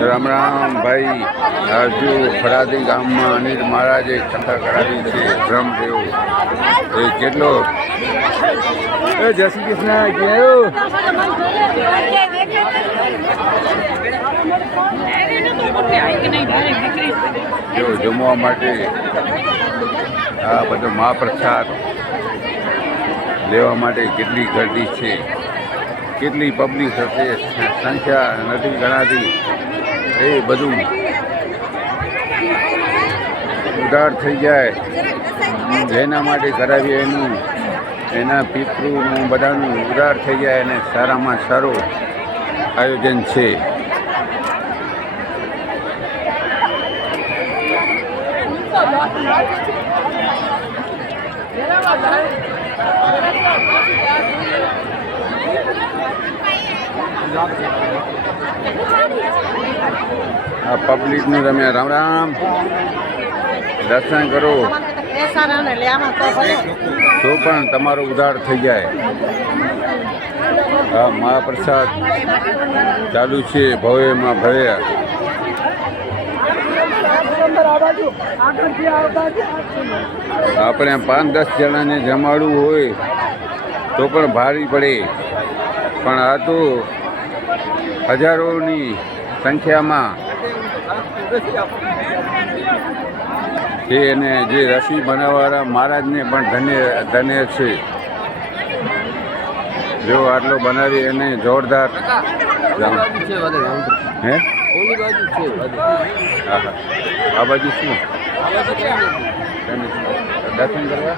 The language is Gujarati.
રામ રામ ભાઈ. હજુ ફરાદી ગામમાં અનિલ મહારાજે કથા કરાવી છે બ્રહ્મદેવ. એ કેટલો જય શ્રી કૃષ્ણ ગયો જમવા માટે આ બધો મહાપ્રસાદ લેવા માટે કેટલી ગરદી છે, કેટલી પબ્લિક હશે, સંખ્યા નથી ગણાતી. એ બધું ઉધાર થઈ જાય જેના માટે કરાવીએ એનું, એના પિતૃનું બધાનું ઉધાર થઈ જાય અને સારામાં સારું આયોજન છે. આ પબ્લિકનું તમે રામ રામ દર્શન કરો તો પણ તમારો ઉધાર થઈ જાય. આ મહાપ્રસાદ ચાલુ છે ભવ્યમાં ભવ્ય. આપણે 5-10 જણાને જમાડવું હોય તો પણ ભારી પડે, પણ આ તો હજારોની સંખ્યામાં છે. અને જે રસી બનાવવાળા મહારાજને પણ ધન્ય છે. જો આટલો બનાવી એને જોરદાર હે આ બાજુ શું દર્શન કરવા